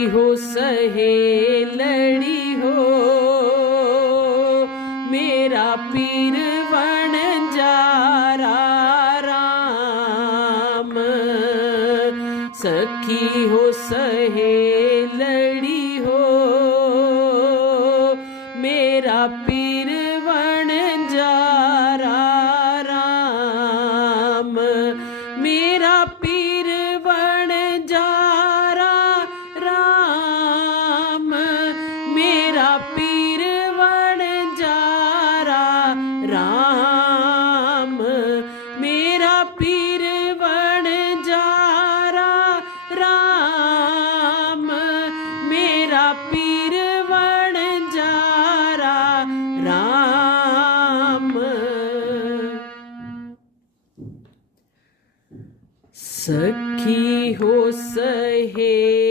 लड़ी हो सहे लड़ी हो। मेरा पीर बन जारा राम। सखी हो सहे लड़ी हो। मेरा पीर बन जारा राम। मेरा पीर राम मेरा पीर बन जा राम मेरा पीर बन जा राम। सखी हो सहे